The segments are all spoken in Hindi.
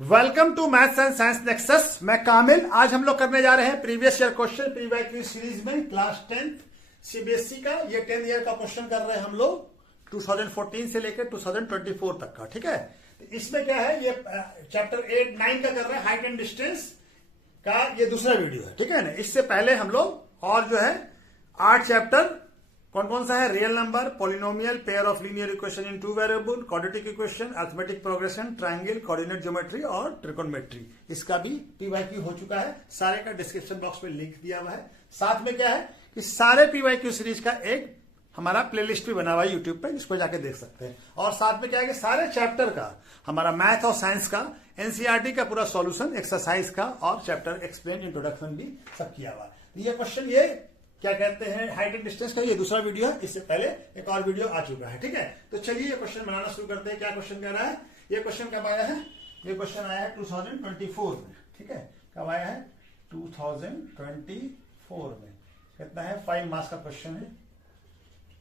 Welcome to maths and science nexus. मैं कामिल। आज हम लोग करने जा रहे हैं previous year question PYQ series में क्लास 10th सीबीएसई का। ये 10th ईयर का क्वेश्चन कर रहे हैं हम लोग 2014 से लेकर 2024 तक का। ठीक है, इसमें क्या है, ये चैप्टर 8 9 का कर रहे हैं, हाइट एंड डिस्टेंस का ये दूसरा वीडियो है। ठीक है ना, इससे पहले हम लोग और जो है 8 चैप्टर कौन कौन सा है, real number, polynomial, pair of linear equation in two variable, quadratic equation, arithmetic progression, triangle, coordinate geometry और ट्रिकोनोमेट्री, इसका भी पीवाईक्यू हो चुका है। सारे का डिस्क्रिप्शन बॉक्स में लिंक दिया हुआ है। साथ में क्या है कि सारे पीवाईक्यू सीरीज का एक हमारा प्लेलिस्ट भी बना हुआ है यूट्यूब पे, जिसको जाके देख सकते हैं। और साथ में क्या है कि सारे चैप्टर का हमारा मैथ और साइंस का एनसीईआरटी का पूरा सॉल्यूशन, एक्सरसाइज का और चैप्टर एक्सप्लेन, इंट्रोडक्शन भी सब किया हुआ है। तो ये क्वेश्चन ये क्या कहते हैं, हाइट एंड डिस्टेंस का ये दूसरा वीडियो है। इससे पहले एक और वीडियो आ चुका है। ठीक है, तो चलिए ये क्वेश्चन बनाना शुरू करते हैं। क्या क्वेश्चन कह रहा है, ये क्वेश्चन कब आया है, ये क्वेश्चन आया है 2024 में। ठीक है, कब आया है, 2024 में। कितना है, 5 मार्क्स का क्वेश्चन है।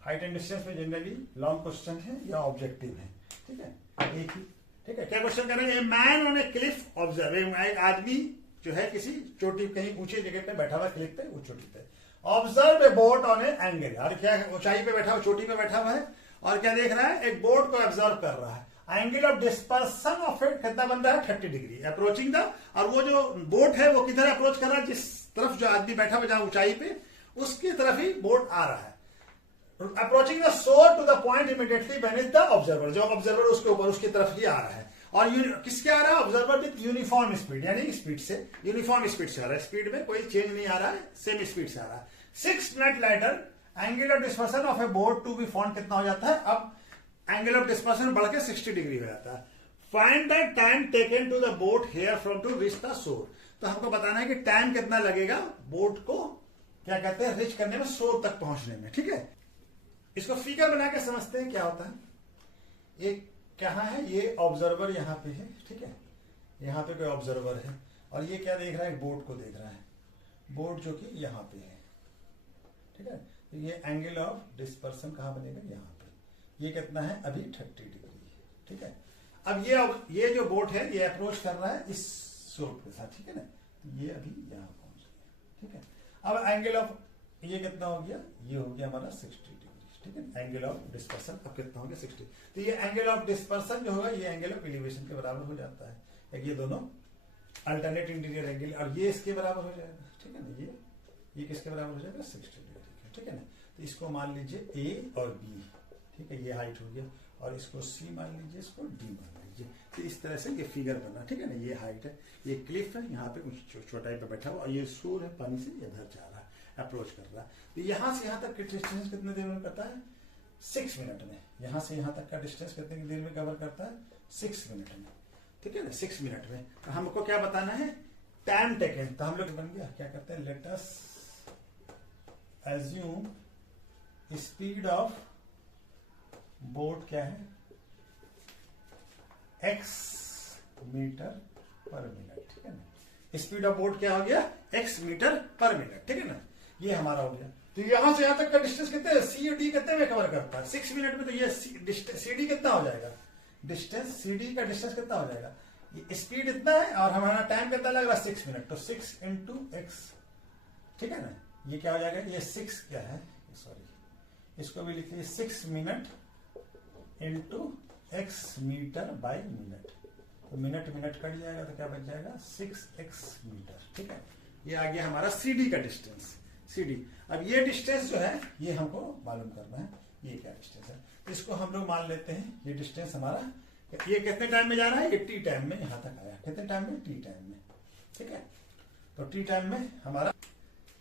हाइट एंड डिस्टेंस में जनरली लॉन्ग क्वेश्चन है या ऑब्जेक्टिव है। ठीक है, एक ही। ठीक है, क्या क्वेश्चन कर रहे हैं, man on A Cliff observe, एक आदमी जो है किसी चोटी, कहीं ऊंची जगह पे बैठा हुआ, क्लिफ पे, उस चोटी पे। Observe a boat on A angle, और क्या है, ऊंचाई पे बैठा हुआ, चोटी पे बैठा हुआ है और क्या देख रहा है, एक बोट को ऑब्जर्व कर रहा है। Angle of dispersion of it कितना बन रहा है, 30 डिग्री अप्रोचिंग द, और वो जो बोट है वो किधर अप्रोच कर रहा है, जिस तरफ जो आदमी बैठा हुआ जहां ऊंचाई पे, उसकी तरफ ही बोट आ रहा है। Approaching the shore to the point immediately beneath the observer, जो ऑब्जर्वर उसके ऊपर, उसकी तरफ ही आ रहा है। और किसके आ रहा है, ऑब्जर्वर विथ यूनिफॉर्म स्पीड, यानी स्पीड से, यूनिफॉर्म स्पीड से आ रहा है, स्पीड में कोई चेंज नहीं आ रहा है, सेम स्पीड से आ रहा है। 6 minute later angle of dispersion of a boat to be found कितना हो जाता है, अब एंगल ऑफ डिस्पर्सन बढ़ के 60 डिग्री हो जाता है। Find the time taken to the boat here from to reach the shore, तो हमको बताना है कि टाइम कितना लगेगा बोट को क्या कहते हैं, रीच करने में, शोर तक पहुंचने में। ठीक है, इसको फिगर बना के समझते हैं क्या होता है। ये कहाँ है, ये ऑब्जर्वर यहाँ पे है। ठीक है, यहाँ पे कोई ऑब्जर्वर है और ये क्या देख रहा है, बोट को देख रहा है, बोट जो कि यहाँ पे है। ठीक है, तो ये एंगल ऑफ डिस्पर्सन कहाँ बनेगा, यहाँ पे। ये कितना है, अभी 30 डिग्री। ठीक है, अब ये जो बोट है ये अप्रोच कर रहा है इस स्लोप के साथ। ठीक है ना, तो ये अभी यहाँ पहुंच गया। ठीक है, अब एंगल ऑफ ये कितना हो गया, ये हो गया हमारा 60 डिग्री। ठीक है, एंगल ऑफ डिस्पर्सन अब कितना हो गया, 60। तो ये एंगल ऑफ डिस्पर्सन जो होगा ये एंगल ऑफ एलिवेशन के बराबर हो जाता है। ये दोनों अल्टरनेट इंटीरियर एंगल, और ये इसके बराबर हो जाएगा। ठीक है ना, ये किसके बराबर हो जाएगा, 60 डिग्री। ठीक है ना, तो इसको मान लीजिए ए और बी। ठीक है, ये हाइट हो गया, और इसको सी मान लीजिए, इसको डी मान लीजिए। तो इस तरह से ये फिगर बना। ठीक है ना, ये हाइट है, ये क्लिफ है, यहाँ पे कुछ चौटाई पे बैठा हुआ, और ये शोर है, पानी से इधर जा रहा है, अप्रोच कर रहा है। तो यहां से यहां तक का डिस्टेंस कितने देर में करता है, 6 मिनट में। यहां से यहां तक का डिस्टेंस कितने देर में कवर करता है, 6 मिनट में। ठीक है ना, 6 मिनट में। तो हमको क्या बताना है, टाइम टेकन। तो हम लोग बन गया, क्या करते हैं, let us assume speed of boat क्या है, x मीटर पर मिनट। ठीक है ना, स्पीड ऑफ बोट क्या हो गया, x मीटर पर मिनट। ठीक है ना, ये हमारा हो गया। तो यहां से यहां तक का डिस्टेंस कितने है, सी डी कितने में कवर करता है, 6 मिनट में। तो ये सी डी कितना हो जाएगा, डिस्टेंस सी डी का डिस्टेंस कितना हो जाएगा, ये स्पीड इतना है और हमारा टाइम कितना लग रहा है, 6 मिनट। तो 6 इंटू एक्स। ठीक है ना, ये क्या हो जाएगा, ये 6 क्या है, सॉरी, इसको भी लिखिए 6 minute into x metre by minute. तो मिनट मिनट कट जाएगा तो क्या बच जाएगा, 6x मीटर। ठीक है, ये आ गया हमारा CD का डिस्टेंस, CD। अब ये डिस्टेंस जो है ये हमको मालूम करना है, ये क्या डिस्टेंस है। तो इसको हम लोग मान लेते हैं, ये डिस्टेंस हमारा, ये कितने टाइम में जा रहा है, ये टी टाइम में यहां तक आया। कितने टाइम में, टी टाइम में। ठीक है, तो टी टाइम में हमारा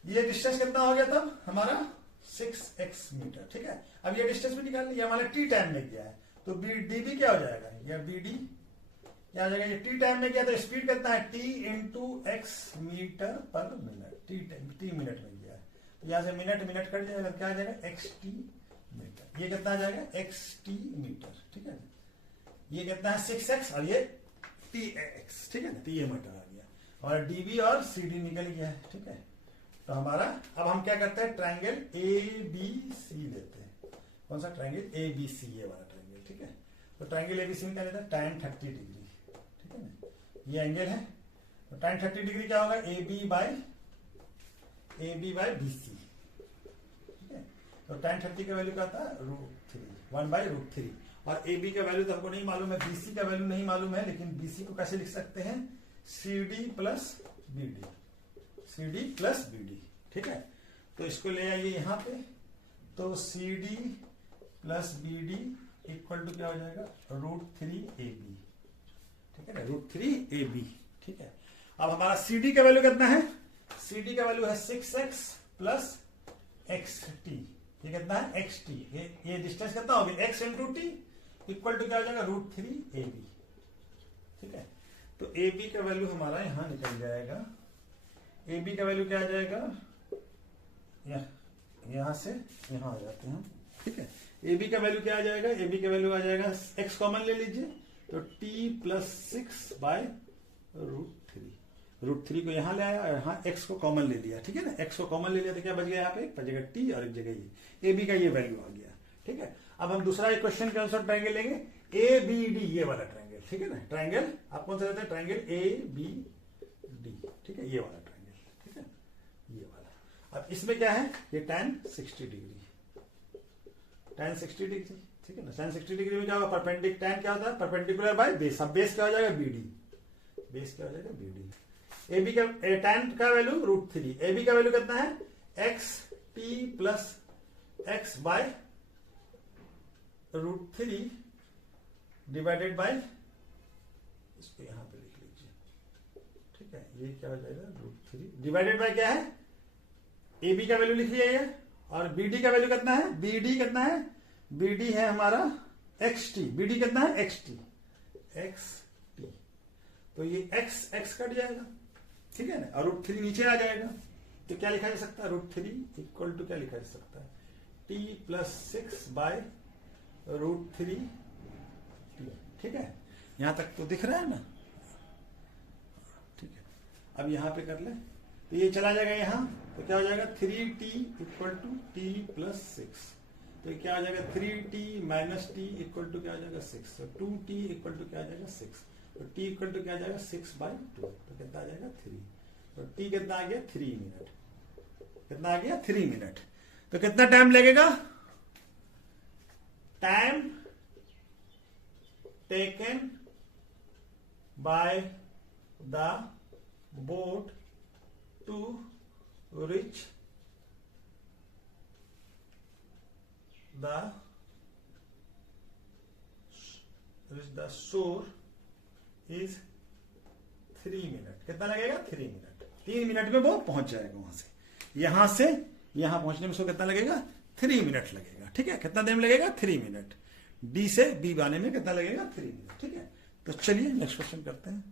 ये डिस्टेंस कितना हो गया, तब हमारा 6x मीटर। ठीक है, अब ये डिस्टेंस भी निकाल लिया, हमारा टी टाइम में गया है, तो डी क्या हो जाएगा, या बी डी क्या हो जाएगा, ये टी टाइम में गया तो स्पीड कितना है, टी इंटू एक्स मीटर पर मिनट। टी मिनट में गया है, तो यहां से मिनट मिनट कट जाएगा, क्या आ जाएगा, एक्स टी मीटर। ये कितना आ जाएगा, एक्स टी मीटर। ठीक है, ये कितना है, 6x, और ये टी एक्स। ठीक है ना, तो ये मीटर आ गया, और डीबी और सीडी निकल गया है। ठीक है, तो हमारा, अब हम क्या करते हैं, ट्रायंगल ए बी सी लेते हैं। कौन सा ट्रायंगल, ए बी सी, ये वाला ट्रायंगल। ठीक है, तो ट्रायंगल एबीसी में क्या लेता है, tan 30 डिग्री। ठीक है ना, ये एंगल है, तो tan 30 डिग्री क्या होगा, A B by B C, ठीक है। तो tan 30 का वैल्यू क्या आता है, √3, 1/√3। और ए बी का वैल्यू तो हमको नहीं मालूम है, बी सी का वैल्यू नहीं मालूम है, लेकिन बी सी को कैसे लिख सकते हैं, C D plus B D, ठीक है। तो इसको ले आइए यहाँ पे, तो C D plus B D equal to क्या हो जाएगा, √3AB, ठीक है ना, √3AB, ठीक है। अब हमारा सी डी का वैल्यू कितना है, सी डी का वैल्यू है 6x प्लस xt, ये कितना है xt, ये डिस्टेंस कितना हो गया, x into T equal to क्या हो जाएगा, √3AB, ठीक है। तो AB का वैल्यू हमारा यहां निकल जाएगा, AB का वैल्यू क्या आ जाएगा, यहां से यहां आ जाते हैं, ठीक है। AB का वैल्यू क्या आ जाएगा, AB का वैल्यू आ जाएगा, x कॉमन ले लीजिए, तो t प्लस 6/√3 को यहां ले आया और यहां x को कॉमन ले लिया, ठीक है ना, x को कॉमन ले लिया तो क्या बच गया, यहाँ पे एक जगह t और एक जगह ये, AB का ये वैल्यू आ गया, ठीक है। अब हम दूसरा एक क्वेश्चन के अनुसार ट्रायंगल लेंगे, ABD, ये वाला ट्रायंगल, ठीक है ना, ट्रायंगल आप कौन सा लेते हैं, ट्रायंगल ABD, ठीक है, ये वाला ट्रायंगल, ठीक है, ये वाला। अब इसमें क्या है, ये tan 60 डिग्री, ठीक है ना, tan 60 डिग्री में क्या होगा, परपेंडिकुलर, tan क्या होता है, परपेंडिकुलर बाय बेस, अब बेस क्या हो जाएगा, BD, बेस क्या हो जाएगा, BD। AB का tan का वैल्यू √3, AB का वैल्यू कितना है, xt plus x by √3 divided by, इसको यहां पे लिख लीजिए, ठीक है, ये क्या हो जाएगा, √3 डिवाइडेड बाय क्या है, AB का वैल्यू लिख लिया, और BD का वैल्यू कितना है, BD कितना है, BD है हमारा xt, BD कितना है, xt, तो ये x कट जाएगा, ठीक है ना, और √3 नीचे आ जाएगा, तो क्या लिखा जा सकता है, √3 इक्वल टू क्या लिखा जा सकता है, t प्लस 6/√3, ठीक है, यहां तक तो दिख रहा है ना, ठीक है। अब यहां पे कर ले, तो ये चला जाएगा यहां, तो क्या हो जाएगा, 3t equal to t plus 6, तो क्या आ जाएगा, 3t minus t equal to क्या आ जाएगा, 6, तो 2t इक्वल टू क्या आ जाएगा, 6, तो t इक्वल टू क्या आ जाएगा, 6/2, तो कितना आ जाएगा, 3, तो t कितना आ गया, 3 मिनट, कितना आ गया, 3 मिनट। तो कितना टाइम लगेगा, time taken by the boat to reach the shore is 3 minute, कितना लगेगा, 3 मिनट, 3 मिनट में वो पहुंच जाएगा, वहां से यहां पहुंचने में उसको कितना लगेगा, 3 मिनट लगेगा, ठीक है, कितना देर लगेगा, 3 मिनट, डी से बी आने में कितना लगेगा, 3 मिनट, ठीक है। तो चलिए नेक्स्ट क्वेश्चन करते हैं।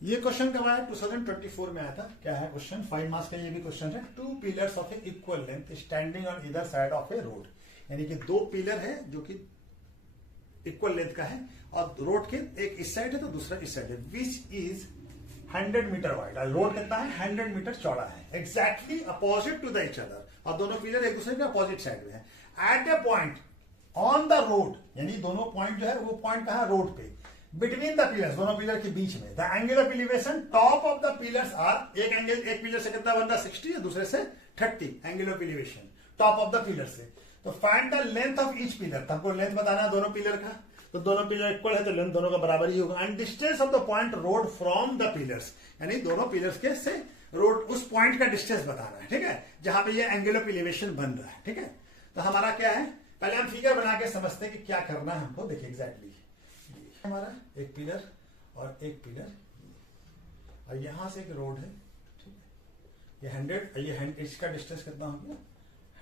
ये क्वेश्चन कब आया, 2024 में आया था। क्या है क्वेश्चन, 5 मार्क्स का ये भी क्वेश्चन है। 2 pillars of A equal length standing on either side of A road, यानी कि 2 पिलर है जो कि इक्वल लेंथ का है, और रोड के एक इस साइड है तो दूसरा इस साइड है, which is 100 metre wide, road कितना है, 100 मीटर चौड़ा है, exactly opposite to the each other, और दोनों पिलर एक दूसरे के अपोजिट साइड में है। At a point on the road, यानी दोनों पॉइंट जो है वो पॉइंट कहां, रोड पे, बिटवीन द पिलर्स, दोनों पिलर के बीच में, the angle of elevation top of the pillars are, एक एंगल एक पिलर से कितना बन रहा, 60 है, दूसरे से 30, angle of elevation top of the pillar से। तो find the length of each pillar, तो हमको लेंथ बताना है दोनों पिलर का, तो दोनों पिलर इक्वल है तो लेंथ दोनों का बराबर ही होगा। And distance of the point road from the pillars, यानी दोनों पिलर्स के से रोड उस पॉइंट का डिस्टेंस बताना है, ठीक है, जहां पे ये एंगल ऑफ एलिवेशन बन रहा है, ठीक है। तो हमारा क्या है, पहले हम फिगर बना के समझते हैं कि क्या करना है हमको। देखिए एग्जैक्टली हमारा एक पिलर और एक पिलर, और यहां से एक रोड है, ठीक है, ये 100, ये इसका डिस्टेंस कितना हो गया,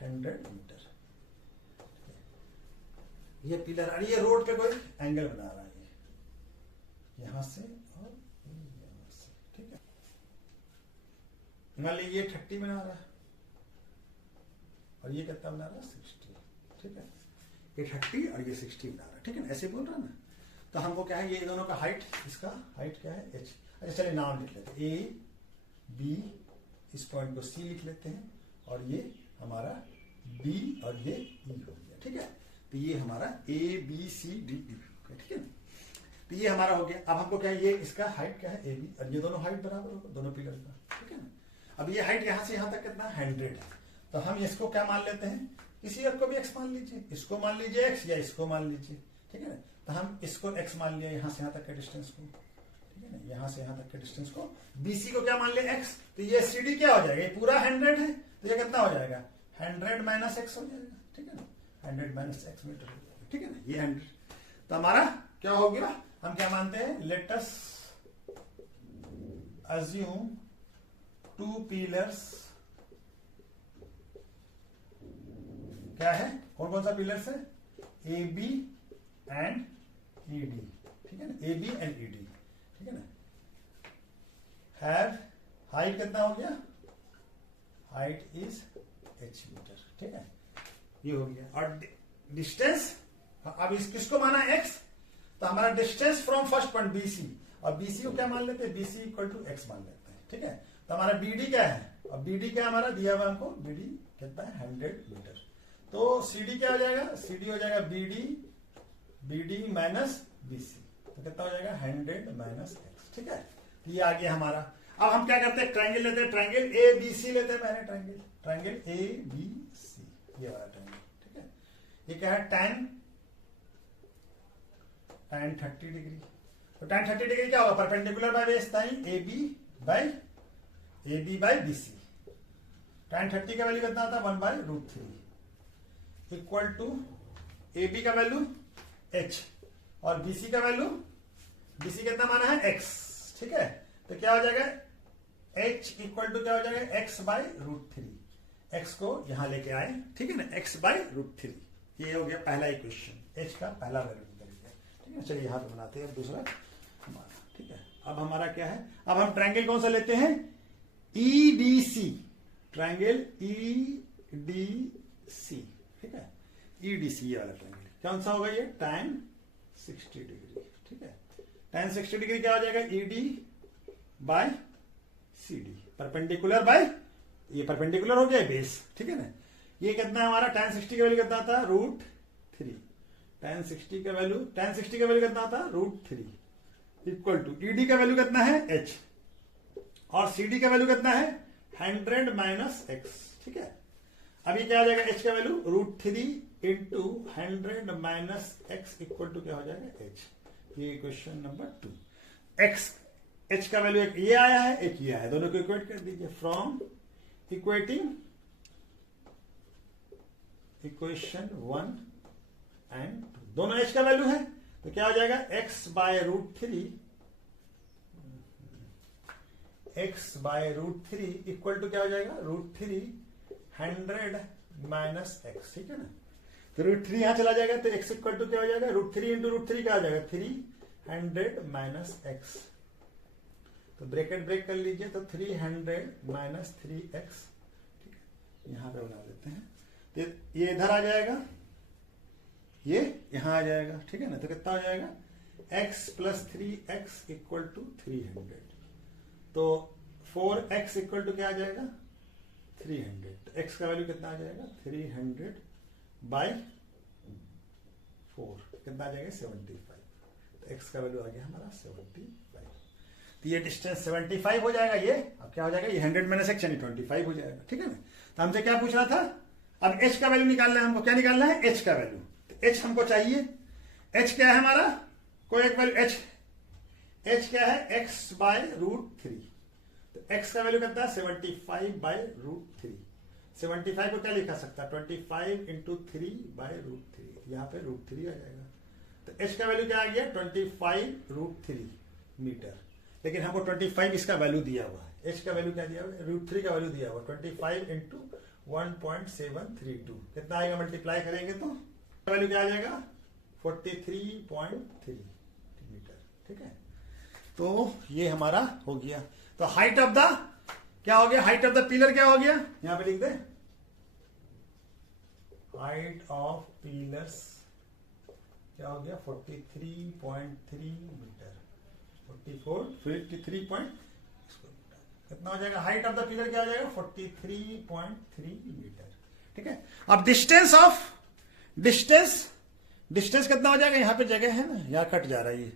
100 मीटर, ये पिलर, और ये रोड पे कोई एंगल बना रहा है, यहां से और यहां से, ठीक है। मान लीजिए 30 बना रहा है और ये कितना बना रहा है, 60, ठीक है, ये 30 और ये 60 बना रहा है, ठीक है, ऐसे बोल रहा है ना। तो हमको क्या है, ये दोनों का हाइट, इसका हाइट क्या है, h। अच्छा चलिए नाम लिख लेते हैं, ए बी, इस पॉइंट को सी लिख लेते हैं, और ये हमारा बी और ये ई हो गया, ठीक है। तो ये हमारा A B C D D, ठीक है। तो तो ये हमारा हो गया। अब हमको क्या है, ये इसका हाइट क्या है ए बी, और ये दोनों हाइट बराबर होगा दोनों पिलर का, ठीक है ना। अब ये हाइट यहां से यहां तक कितना 100 है, तो हम इसको क्या मान लेते हैं, किसी एक को भी x मान लीजिए, इसको मान लीजिए x या इसको मान लीजिए, ठीक है ना। तो हम इसको x मान लिया यहां से यहां तक के डिस्टेंस को, ठीक है ना, यहां से यहां तक के डिस्टेंस को। BC को क्या मान लिया x, तो ये CD क्या हो जाएगा, ये पूरा 100 है, तो ये कितना हो जाएगा 100 माइनस x हो जाएगा, ठीक है ना, 100 माइनस x मीटर हो जाएगा, ठीक है ना, ये 100। तो हमारा क्या हो गया, हम क्या मानते हैं, लेट अस अज्यूम 2 पिलर्स, क्या है, कौन कौन सा पिलर्स है, A B and E D, ठीक है ना, A B and E D, ठीक है ना। हैव हाइट कितना हो गया, हाइट इज h मीटर, ठीक है, ये हो गया। और डिस्टेंस, अब इस किसको माना x, तो हमारा distance from first point BC, और BC को क्या मान लेते हैं, BC इक्वल टू x मान लेते हैं, ठीक है। तो हमारा BD क्या है, और BD क्या हमारा दिया हुआ हमको, BD कितना है 100 मीटर। तो CD क्या हो जाएगा, CD हो जाएगा BD माइनस BC, तो कितना हो जाएगा 100 माइनस x, ठीक है। तो ये आ गया हमारा। अब हम क्या करते हैं, ट्रायंगल लेते हैं, ट्रायंगल ABC लेते हैं पहले, ट्रायंगल ABC, ये वाला ट्रायंगल, ठीक है। ये क्या है, tan 30 डिग्री, तो tan 30 डिग्री क्या होगा, perpendicular by base sine AB by BC। tan 30 का वैल्यू कितना आता है 1/√3 इक्वल टू AB का वैल्यू h और BC का वैल्यू, BC कितना माना है x, ठीक है। तो क्या हो जाएगा h इक्वल टू क्या हो जाएगा x/√3, x को यहां लेके आए, ठीक है ना, x/√3, ये हो गया पहला इक्वेशन, h का पहला वैल्यू निकल गया, ठीक है। चलिए यहां पे बनाते हैं अब दूसरा हमारा, ठीक है। अब हमारा क्या है, अब हम ट्रायंगल कौन सा लेते हैं, EDC, ट्रायंगल EDC, ठीक है, EDC ये वाला ट्रायंगल कौन सा होगा, ये tan 60 डिग्री, ठीक है। tan 60 डिग्री क्या हो जाएगा, ED by CD, perpendicular by, ये परपेंडिकुलर हो गया बेस, ठीक है ना। ये कितना है हमारा, tan 60 का वैल्यू कितना था √3, tan 60 का वैल्यू कितना था √3 इक्वल टू ED का वैल्यू कितना है h और CD का वैल्यू कितना है 100 माइनस x, ठीक है। अभी क्या आ जाएगा, h का value √3 into 100 minus x equal to क्या हो जाएगा h, ये क्वेश्चन नंबर 2। x h का वैल्यू एक ये आया है, एक ये आया है, दोनों को इक्वेट कर दीजिए, फ्रॉम इक्वेटिंग इक्वेशन 1 एंड 2, दोनों h का वैल्यू है, तो क्या हो जाएगा x/√3 इक्वल टू क्या हो जाएगा √3 100 माइनस x, ठीक है ना। तो √3 यहां चला जाएगा, तो x इक्वल टू क्या हो जाएगा √3 इंटू √3 क्या हो जाएगा 300 माइनस x, तो ब्रैकेट ब्रेक कर लीजिए, तो 300 माइनस 3x, ठीक है, यहां पे बना लेते हैं, तो ये इधर आ जाएगा, ये यहां आ जाएगा, ठीक है ना। तो कितना हो जाएगा x plus 3x equal to 300, तो 4x इक्वल टू क्या आ जाएगा 300, तो x का वैल्यू कितना आ जाएगा 300 बाई 4, कितना आ जाएगा 75, तो x का वैल्यू आ गया हमारा 75, तो ये डिस्टेंस 75 हो जाएगा, ये अब क्या हो जाएगा, ये 100 माइनस x यानी 25 हो जाएगा, ठीक है ना। तो हमसे क्या पूछ रहा था, अब h का वैल्यू निकालना है हमको, क्या निकालना है h का वैल्यू, तो h हमको चाहिए, h क्या है हमारा, कोई एक वैल्यू h क्या है x/√3, तो x का वैल्यू कितना है 75/√3, 75 को क्या लिखा सकता है 25 इंटू 3/√3, यहाँ पे √3 आ जाएगा, तो h का वैल्यू क्या आ गया 25√3 मीटर, लेकिन हमको 25 इसका वैल्यू दिया हुआ है, h का वैल्यू क्या दिया हुआ है √3 का वैल्यू दिया हुआ 25 इंटू 1.732, कितना आएगा मल्टीप्लाई करेंगे तो वैल्यू क्या आ जाएगा 43.3 मीटर, ठीक है। तो ये हमारा हो गया, तो हाइट ऑफ द क्या हो गया, हाइट ऑफ द पिलर क्या हो गया, यहां पे लिख दे, हाइट ऑफ पिलर्स क्या हो गया 43.3 मीटर, 53 कितना हो जाएगा, हाइट ऑफ द पिलर क्या हो जाएगा 43.3 मीटर, ठीक है। अब डिस्टेंस कितना हो जाएगा, यहां पे जगह है ना, यहां कट जा रहा है ये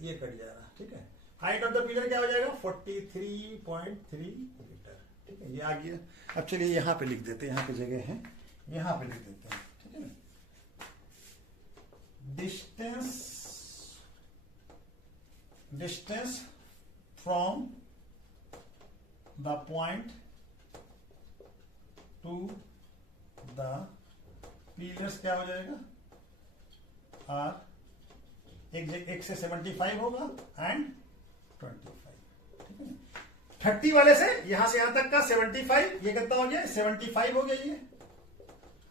ये कट जाएगा, ठीक है। हाइट ऑफ द पिलर क्या हो जाएगा 43.3 मीटर, ठीक है, ये आ गया। अब चलिए यहाँ पे लिख देते हैं, यहाँ पे जगह है, यहाँ पे लिख देते हैं, ठीक है ना। Distance from the point two the pillars क्या हो जाएगा, आर एक से 75 होगा एंड 25, ठीक है ना। 30 वाले से यहां से यहां तक का 75, ये कितना हो गया 75 हो गया ये,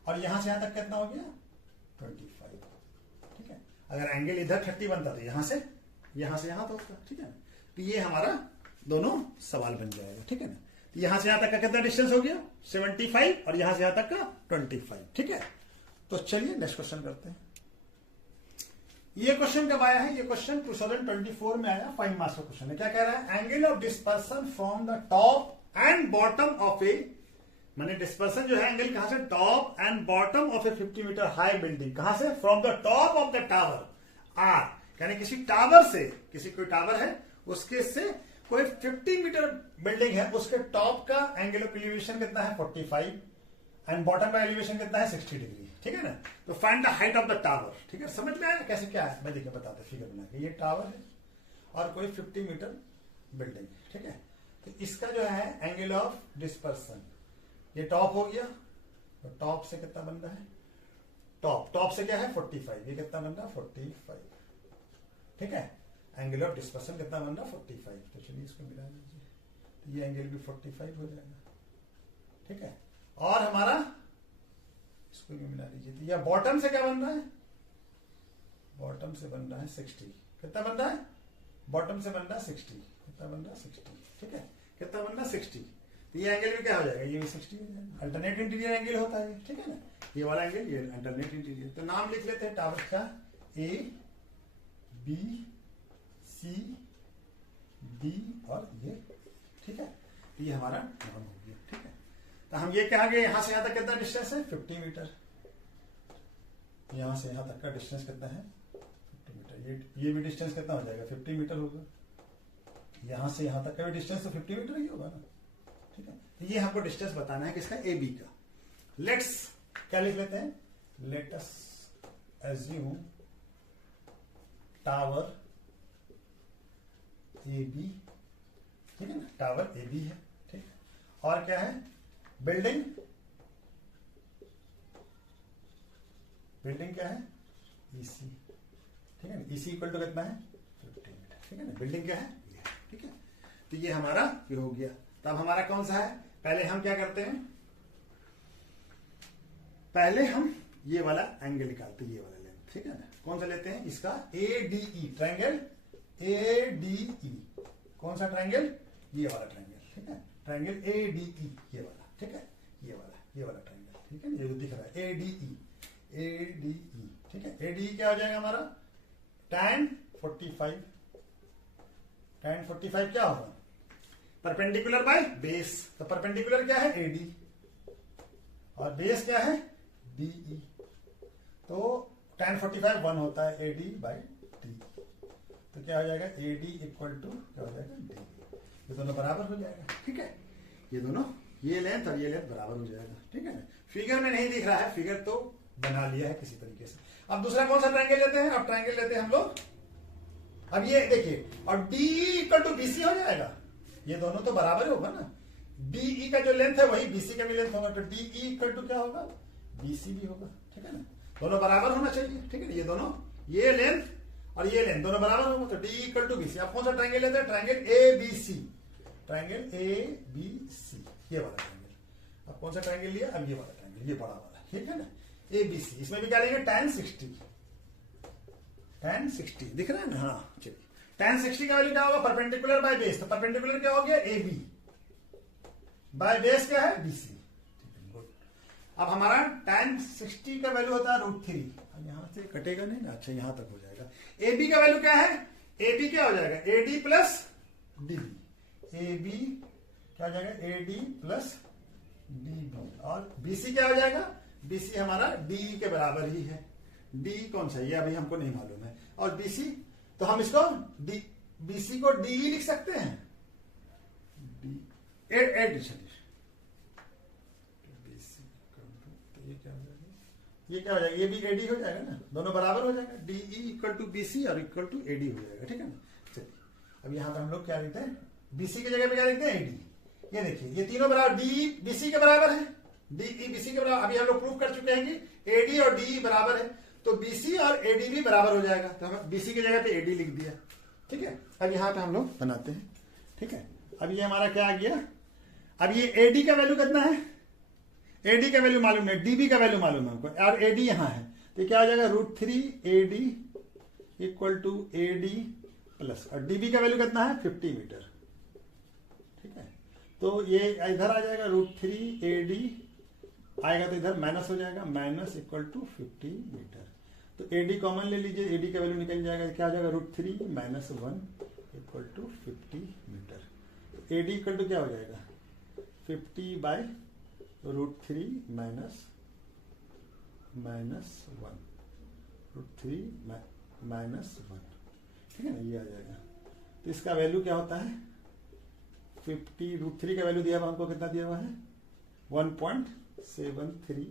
और यहां से यहां तक कितना हो गया 25, ठीक है। अगर एंगल इधर 30 बनता तो यहां से यहां तो होता, ठीक है ना। तो ये हमारा दोनों सवाल बन जाएगा, ठीक है ना। तो यहां से यहां तक का कितना डिस्टेंस हो गया 75 और यहां से यहां तक का 25, ठीक है। तो चलिए नेक्स्ट क्वेश्चन करते हैं। ये क्वेश्चन कब आया है, ये क्वेश्चन 2024 में आया, 5 मार्क्स का क्वेश्चन है। क्या कह रहा है, angle of dispersion from the top and bottom of a, माने डिस्पर्सन जो है एंगल कहां से, top and bottom of a 50 metre high building, कहां से, from the top of the tower R, यानी किसी टावर से, किसी कोई टावर है उसके से कोई 50 मीटर बिल्डिंग है, उसके टॉप का एंगल ऑफ एलिवेशन कितना है 45 एंड बॉटम का एलिवेशन कितना है 60 डिग्री, ठीक है ना। तो find the height of the tower, ठीक है। समझ में आया कैसे क्या है, मैं देखिए बताते फिगर बना के। ये टावर है और कोई 50 मीटर बिल्डिंग, ठीक है। तो इसका जो है एंगल ऑफ डिस्पर्सन, ये टॉप हो गया, तो टॉप से कितना बन रहा है, टॉप से क्या है 45, ये कितना बन रहा है 45, ठीक है। एंगल ऑफ डिस्पर्सन कितना बन रहा है 45, तो चलिए इसको मिला लीजिए, तो ये एंगल भी 45 हो जाएगा, ठीक है। और हमारा इसको भी मिला लीजिए, तो यह बॉटम से क्या बन रहा है, बॉटम से बन रहा है 60, कितना बन रहा है, बॉटम से बन रहा है 60, कितना बन रहा है 60, ठीक है, कितना बन रहा है 60। तो ये एंगल भी क्या हो जाएगा, ये भी 60 हो जाएगा। अल्टरनेट इंटीरियर एंगल होता है, ठीक है ना, ये वाला एंगल, ये अल्टरनेट इंटीरियर। तो नाम लिख लेते हैं टावर का, ए बी सी डी और ये, ठीक है। तो ये हमारा नाम हो गया, ठीक है। तो हम ये कहा गए यहां से यहां तक कितना डिस्टेंस है 50 मीटर, यहां से यहां तक का डिस्टेंस कितना है 50 मीटर, ये भी डिस्टेंस कितना हो जाएगा 50 मीटर होगा, यहां से यहां तक का भी डिस्टेंस तो 50 मीटर ही होगा ना, ठीक है। तो ये हमको डिस्टेंस बताना है किसका, ए बी का। लेट्स क्या लिख लेते हैं, let us assume tower A B, ठीक है ना, टावर ए बी है, ठीक है। और क्या है, बिल्डिंग क्या है ईसी, ठीक है ना, ईसी इक्वल टू कितना है 50 मीटर, ठीक है ना। बिल्डिंग क्या है ये, ठीक है। तो ये हमारा ये हो गया। तब हमारा कौन सा है, पहले हम क्या करते हैं, पहले हम ये वाला एंगल निकालते हैं, ये वाला लेंथ, ठीक है ना। कौन सा लेते हैं, इसका ADE, ट्रायंगल ADE, कौन सा ट्रायंगल, ये वाला ट्रायंगल, ठीक है, ट्रायंगल ADE, ये वाला, ठीक है, ये वाला ट्रायंगल, ठीक है, ये जो दिख रहा है ADE, ठीक है। ADE क्या हो जाएगा हमारा, tan 45, tan 45 क्या होगा, परपेंडिकुलर बाय बेस, तो परपेंडिकुलर क्या है AD और बेस क्या है BE, तो tan 45 1 होता है AD बाय D, तो क्या हो जाएगा AD इक्वल टू क्या हो जाएगा D, ये दोनों बराबर हो जाएगा, ठीक है। ये दोनों, ये लेंथ और ये लेंथ बराबर हो जाएगा, ठीक है ना। फिगर में नहीं दिख रहा है, फिगर तो बना लिया है किसी तरीके से। अब दूसरा कौन सा ट्रायंगल लेते हैं, अब ट्रायंगल लेते हैं हम लोग, अब ये देखिए, और DE इक्वल टू BC हो जाएगा, ये दोनों तो बराबर होगा ना, BE का जो लेंथ है वही BC का भी लेंथ होगा, तो DE इक्वल टू क्या होगा BC भी होगा, ठीक है ना। दोनों बराबर होना चाहिए, ठीक है, ये दोनों, ये लेंथ और ये लेंथ दोनों बराबर होगा, तो DE इक्वल टू BC। अब कौन सा ट्रायंगल लेते हैं, ट्रायंगल ABC, ट्रायंगल ABC, ये वाला ट्रायंगल। अब कौन सा ट्रायंगल लिया, अब ये वाला ट्रायंगल, ये बड़ा वाला, ठीक है ना, ABC। इसमें भी क्या लेंगे tan 60, tan 60 दिख रहा है ना, हाँ चलिए। tan 60 का वैल्यू क्या होगा, परपेंडिकुलर बाय बेस, तो परपेंडिकुलर क्या हो गया AB, बाय बेस क्या है BC, ठीक है, गुड। अब हमारा tan 60 का वैल्यू होता है √3, अब यहां से कटेगा नहीं ना, अच्छा यहां तक हो जाएगा। AB का वैल्यू क्या है, AB क्या हो जाएगा AD प्लस DB, AB क्या हो जाएगा AD प्लस DB, और BC क्या हो जाएगा, BC हमारा DE के बराबर ही है, D कौन सा, ये अभी हमको नहीं मालूम है, और BC तो हम इसको बीसी को डीई लिख सकते हैं, ये क्या हो जाएगा, ये भी एडी हो जाएगा ना, दोनों बराबर हो जाएगा, डीई इक्वल टू बीसी और इक्वल टू एडी हो जाएगा, ठीक है ना। चलिए अब यहां पर हम लोग क्या लिखते हैं, बीसी की जगह पे क्या लिखते हैं, एडी। ये देखिए ये तीनों बराबर, डीई बीसी के बराबर है, डीई बीसी के बराबर, अभी हम लोग प्रूव कर चुके हैं कि एडी और डीई बराबर है, तो बीसी और एडी भी बराबर हो जाएगा, तो हम बीसी की जगह पे एडी लिख दिया, ठीक है। अब यहां पे हम लोग बनाते हैं, ठीक है। अब ये हमारा क्या आ गया, अब ये एडी का वैल्यू कितना है, एडी का वैल्यू मालूम है, डीबी का वैल्यू मालूम है हमको, और एडी यहां है, तो क्या हो जाएगा √3 AD equal to AD plus, और डीबी का वैल्यू कितना है 50 मीटर, ठीक है। तो ये इधर आ जाएगा √3 एडी आएगा, तो इधर माइनस हो जाएगा, माइनस इक्वल टू 50 मीटर, तो एडी कॉमन ले लीजिए, एडी का वैल्यू निकल जाएगा, क्या हो जाएगा √3 - 1 इक्वल टू 50 मीटर, तो एडी इक्वल टू क्या हो जाएगा 50 बाय √3 माइनस 1, √3 माइनस 1, ठीक है ना, ये आ जाएगा। तो इसका वैल्यू क्या होता है 50, √3 का वैल्यू दिया हुआ हमको, कितना दिया हुआ है 1.73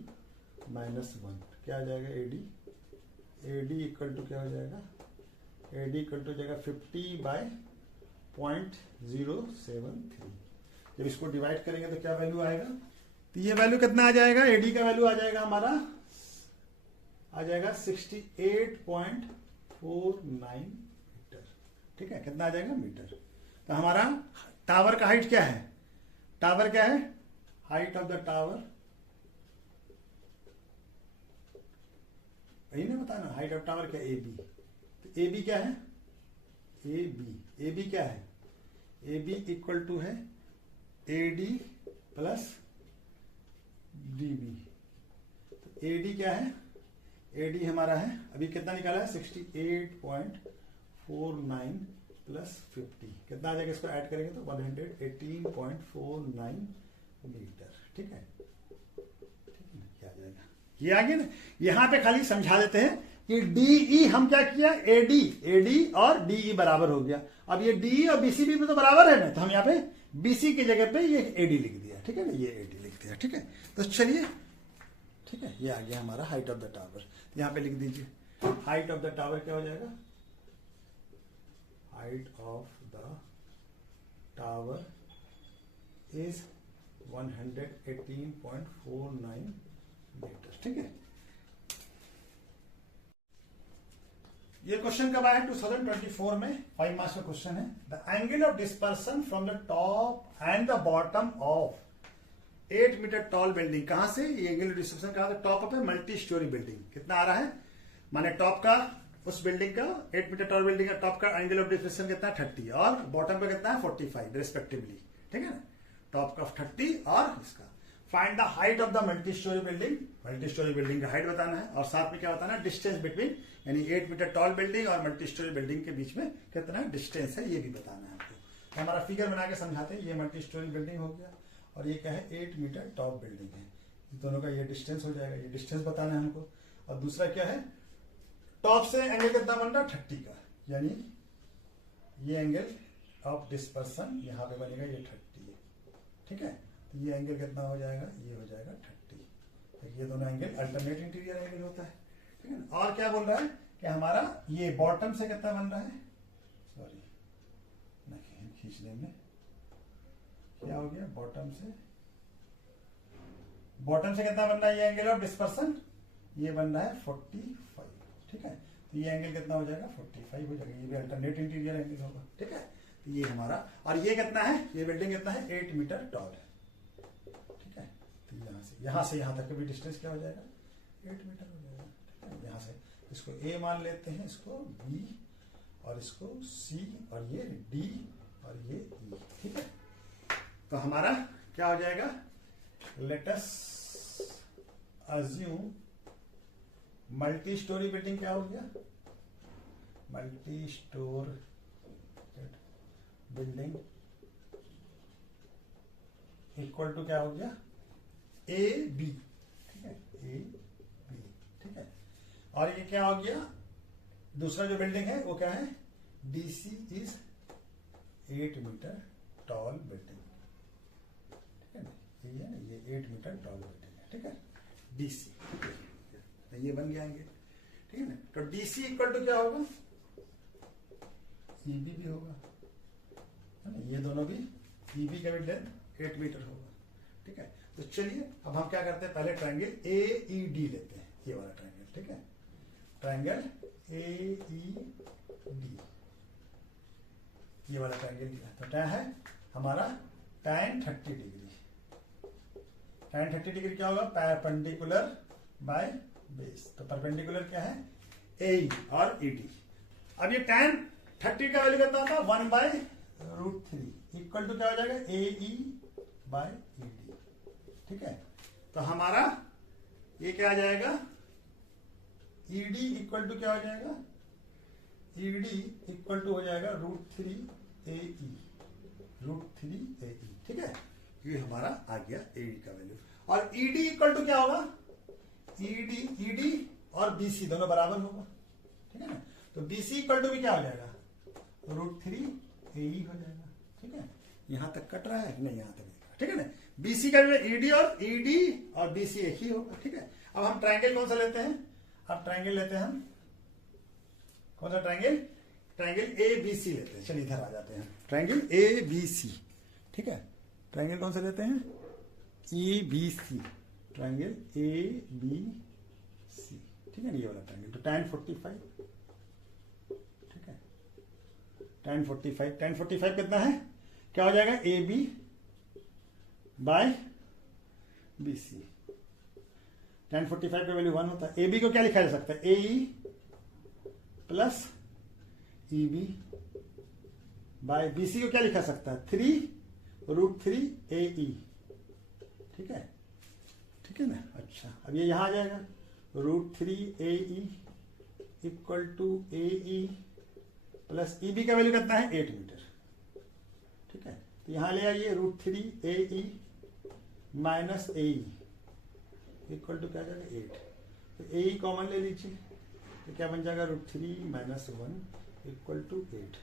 माइनस 1, क्या आ जाएगा एडी, एडी इक्वल टू क्या हो जाएगा, एडी इक्वल टू जाएगा 50 बाय 0.073। जब इसको डिवाइड करेंगे तो क्या वैल्यू आएगा, तो ये वैल्यू कितना आ जाएगा, एडी का वैल्यू आ जाएगा हमारा, आ जाएगा 68.49 मीटर, ठीक है, कितना आ जाएगा मीटर। तो हमारा टावर का हाइट क्या है, टावर क्या है, हाइट ऑफ द टावर, वही ना बताना, हाइट ऑफ टावर क्या, ए बी, तो ए बी क्या है, ए बी क्या है, ए बी इक्वल टू है एडी प्लस डीबी, तो एडी क्या है, एडी हमारा है अभी कितना निकाला है 68.49 प्लस 50, कितना आ जाएगा, इसको ऐड करेंगे तो 118.49 मीटर, ठीक है, क्या आ जाएगा, ये आ गया ना। यहां पे खाली समझा देते हैं कि डीई हम क्या किया, एडी और डीई बराबर हो गया, अब ये डीई और बीसी भी तो बराबर है ना, तो हम यहाँ पे बीसी की जगह पे ये एडी लिख दिया, ठीक है ना, ये एडी लिख दिया, ठीक है। तो चलिए, ठीक है, ये आ गया हमारा हाइट ऑफ द टावर, यहां पे लिख दीजिए हाइट ऑफ द टावर क्या हो जाएगा, height of the tower is 118.49 metre, ठीक है। ये क्वेश्चन कब आया 2024 में, 5 मार्क्स का क्वेश्चन है। The angle of dispersion from the top and the bottom of 8 metre tall building, कहां से, ये एंगल ऑफ डिस्पर्सन कहां से, टॉप पे मल्टी स्टोरी बिल्डिंग, कितना आ रहा है, माने टॉप का उस बिल्डिंग का 8 मीटर टॉल बिल्डिंग का टॉप का एंगल ऑफ डिस्पर्सन कितना है 30 और बॉटम पे कितना है 45 रिस्पेक्टिवली, ठीक है ना, टॉप का 30 और इसका। Find the height of the multi storey building, multi storey building का हाइट बताना है, और साथ में क्या बताना है डिस्टेंस बिटवीन, यानी 8 मीटर टॉल बिल्डिंग और मल्टी स्टोरी बिल्डिंग के बीच में कितना डिस्टेंस है, ये भी बताना है आपको। तो हमारा फिगर बना के समझाते हैं, ये मल्टी स्टोरी बिल्डिंग हो गया और ये क्या है 8 मीटर टॉप बिल्डिंग है, दोनों का ये डिस्टेंस हो जाएगा, ये डिस्टेंस बताना है हमको। और दूसरा क्या है, टॉप से एंगल कितना बन रहा है 30 का, यानी ये एंगल ऑफ डिस्पर्सन यहां पे बनेगा ये 30 है, ठीक है। तो ये एंगल कितना हो जाएगा, ये हो जाएगा 30, ये दोनों एंगल अल्टरनेट इंटीरियर एंगल होता है, ठीक है ना। और क्या बोल रहा है कि हमारा ये बॉटम से कितना बन रहा है, सॉरी खींचने में क्या हो गया, बॉटम से कितना बन रहा है, ये एंगल ऑफ डिस्पर्सन ये बन रहा है 45, ठीक है। तो ये एंगल कितना हो जाएगा 45 हो जाएगा, ये भी अल्टरनेट इंटीरियर एंगल होगा, ठीक है। तो ये हमारा, और ये कितना है, ये बिल्डिंग कितना है 8 मीटर टॉल है, ठीक है। तो यहां से यहां तक का भी डिस्टेंस क्या हो जाएगा 8 मीटर हो जाएगा, ठीक है। यहां से इसको ए मान लेते हैं, इसको बी और इसको सी और ये डी और ये ई, ठीक है। तो हमारा क्या हो जाएगा, let us assume multi storey building क्या हो गया, multi store building equal to क्या हो गया ए बी, ठीक है, ए बी, ठीक है। और ये क्या हो गया, दूसरा जो बिल्डिंग है वो क्या है DC is 8 metre tall building, ठीक है ना, ये है ना, ये 8 मीटर टॉल बिल्डिंग है, ठीक है, DC, ठीक है, ये बन जाएंगे, ठीक है ना। तो DC इक्वल टू क्या होगा, EB भी होगा, है ना, ये दोनों भी, EB का भी लेंथ 8 मीटर होगा, ठीक है। तो चलिए अब हम क्या करते हैं, पहले ट्रायंगल AED लेते हैं, ये वाला ट्रायंगल, ठीक है, ट्रायंगल AED, ये वाला ट्रायंगल लिया। तो क्या है हमारा tan 30 डिग्री, tan 30 डिग्री क्या होगा, परपेंडिकुलर बाय बेस, तो परपेंडिकुलर क्या है AE और ED। अब ये tan 30 का वैल्यू कितना था, 1/√3 इक्वल टू क्या हो जाएगा, AE बाय ED, ठीक है। तो हमारा ये क्या आ जाएगा, ED इक्वल टू क्या हो जाएगा, ED इक्वल टू हो जाएगा √3 AE, ठीक है, ये हमारा आ गया AD का वैल्यू। और ED इक्वल टू क्या होगा, ED और BC दोनों बराबर होगा, ठीक है ना। तो BC इक्वल टू भी क्या हो जाएगा, √3 AE हो जाएगा, ठीक है। यहां तक कट रहा है नहीं, यहां तक, ठीक है ना। BC का भी ED और BC एक ही होगा, ठीक है। अब हम ट्रायंगल कौन सा लेते हैं, अब ट्रायंगल लेते हैं हम, कौन सा ट्रायंगल, ट्रायंगल ABC लेते हैं। चलिए इधर आ जाते हैं, ट्रायंगल ABC, ठीक है। ट्रायंगल कौन सा लेते हैं, ABC, ट्रायंगल ABC, ठीक है ना, ये वाला ट्रायंगल। तो tan 45, ठीक है, tan 45 कितना है, क्या हो जाएगा, AB बाय BC, tan 45 का वैल्यू 1 होता है। AB को क्या लिखा जा सकता है, AE plus EB by BC को क्या लिखा सकता है, 3√3 AE, ठीक है, ठीक है ना। अच्छा अब ये यहां आ जाएगा, √3 AE equal to AE plus EB का वैल्यू कितना है, 8 मीटर, ठीक है। तो यहां ले आइए, √3 AE minus AE equal to क्या जाएगा, 8। तो AE कॉमन ले लीजिए, तो क्या बन जाएगा, √3 माइनस 1 इक्वल टू 8।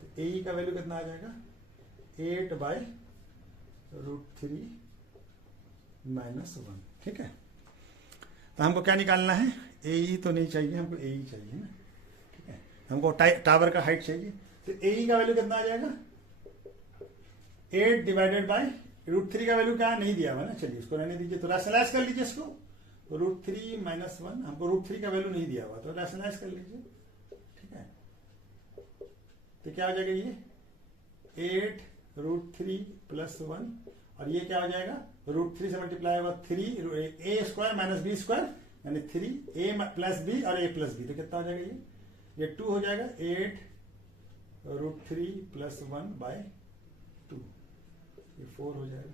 तो AE का वैल्यू कितना आ जाएगा, 8/√3 माइनस 1, ठीक है। तो हमको क्या निकालना है, AE तो नहीं चाहिए, हमको AE चाहिए ना, ठीक है। हमको टावर का हाइट चाहिए, तो AE का वैल्यू कितना आ जाएगा, 8 डिवाइडेड बाय √3 का वैल्यू क्या नहीं दिया हुआ ना, चलिए इसको रहने दीजिए। तो रैशनलाइज कर लीजिए इसको, √3 माइनस 1, हमको √3 का वैल्यू नहीं दिया हुआ, तो रैशनलाइज कर लीजिए, ठीक है। तो क्या हो जाएगा, ये 8√3 प्लस 1, और ये क्या हो जाएगा, √3 से मल्टीप्लाई होगा 3 A² माइनस B² यानी 3A प्लस B और A प्लस B, तो कितना हो जाएगा, ये 2 हो जाएगा, 8√3 प्लस 1 बाय 2, ये 4 हो जाएगा।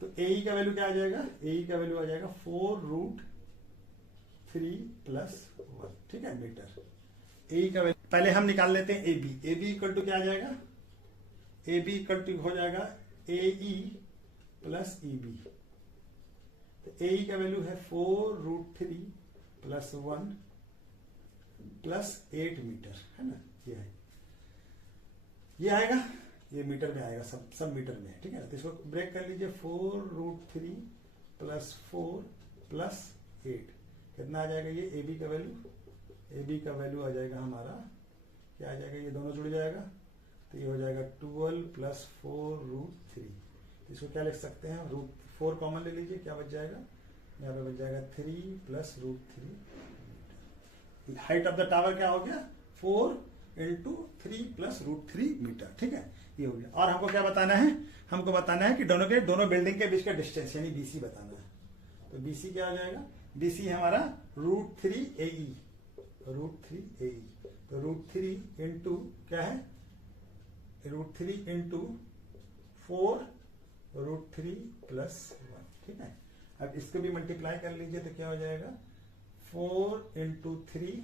तो AE का वैल्यू क्या आ जाएगा, AE का वैल्यू आ जाएगा 4√3 प्लस 1, ठीक है, मीटर। AE का वैल्यू पहले हम निकाल लेते हैं AB इक्वल टू क्या आ जाएगा, AB इक्वल टू हो जाएगा AE प्लस EB। तो AE का वैल्यू है 4√3 प्लस 1 प्लस 8 मीटर, है ना, ये है, ये आएगा, ये मीटर में आएगा, सब मीटर में है, ठीक है। तो इसको ब्रेक कर लीजिए, 4√3 प्लस 4 प्लस 8 कितना आ जाएगा, ये AB का वैल्यू आ जाएगा हमारा, क्या आ जाएगा, ये दोनों जुड़ जाएगा, तो ये हो जाएगा 12 प्लस 4√3। तो इसको क्या लिख सकते हैं, √4 कॉमन ले लीजिए, क्या बच जाएगा, यहाँ पे बच जाएगा 3 plus √3। Height of the tower क्या हो गया, 4 इंटू 3 प्लस √3 मीटर, ठीक है, ये हो गया। और हमको क्या बताना है, हमको बताना है कि दोनों बिल्डिंग के बीच का डिस्टेंस यानी BC बताना है। तो BC क्या हो जाएगा, BC है हमारा √3 AE, तो √3 इंटू क्या है, √3 इंटू 4√3 प्लस 1, ठीक है। अब इसको भी मल्टीप्लाई कर लीजिए, तो क्या हो जाएगा, 4 इंटू 3,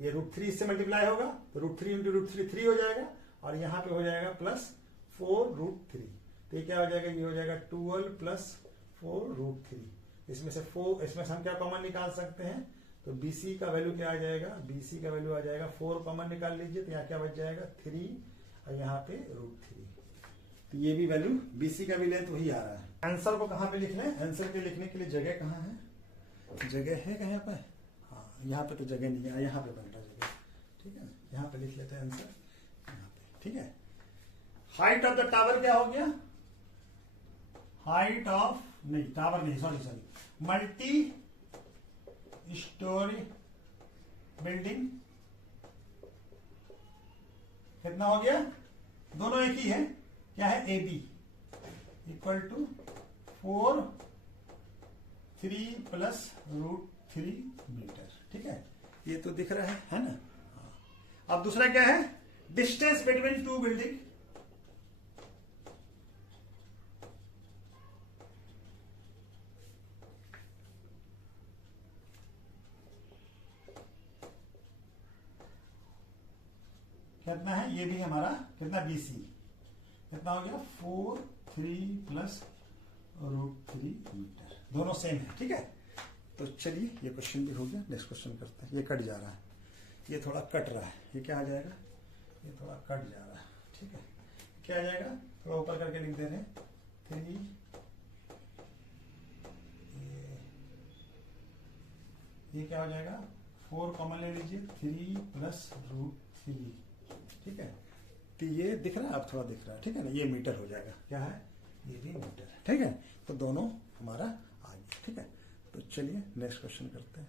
ये √3 इससे मल्टीप्लाई होगा, तो √3 इंटू √3 3 हो जाएगा, और यहां पे हो जाएगा प्लस 4√3। तो ये क्या हो जाएगा, ये हो जाएगा 12 प्लस 4√3। इसमें से हम क्या कॉमन निकाल सकते हैं, तो BC का वैल्यू क्या आ जाएगा, BC का वैल्यू आ जाएगा 4 कॉमन निकाल लीजिए, तो यहाँ क्या बच जाएगा 3 और यहाँ पे √3। तो ये भी वैल्यू BC का भी लेंथ वही आ रहा है। आंसर को कहाँ पे लिख लें, आंसर के लिखने के लिए जगह कहाँ है, जगह है कहीं पे, हाँ यहाँ पे तो जगह नहीं है, यहाँ पे बन रहा है जगह, ठीक है। यहाँ पे लिख लेते हैं आंसर यहाँ पे, ठीक है। हाइट ऑफ द टावर क्या हो गया, हाइट ऑफ नहीं टावर नहीं सॉरी मल्टी स्टोरी बिल्डिंग कितना हो गया, दोनों एक ही है, क्या है AB equal to 4 3 plus √3 metre, ठीक है। ये तो दिख रहा है ना। अब दूसरा क्या है, डिस्टेंस बिटवीन टू बिल्डिंग, कितना है, ये भी हमारा कितना BC कितना हो गया 4 3 प्लस √3 मीटर, दोनों सेम है, ठीक है। तो चलिए ये क्वेश्चन भी हो गया, नेक्स्ट क्वेश्चन करते हैं। ये कट जा रहा है, ये थोड़ा कट रहा है, ये क्या आ जाएगा, ये थोड़ा कट जा रहा है, ठीक है। क्या आ जाएगा, थोड़ा ऊपर करके लिख दे रहे हैं 3, ये क्या हो जाएगा 4 कॉमन ले लीजिए 3 प्लस √3, ठीक है। तो ये दिख रहा है, अब थोड़ा दिख रहा है, ठीक है ना, ये मीटर हो जाएगा, क्या है ये भी मीटर है, ठीक है। तो दोनों हमारा आ गया, ठीक है। तो चलिए नेक्स्ट क्वेश्चन करते हैं।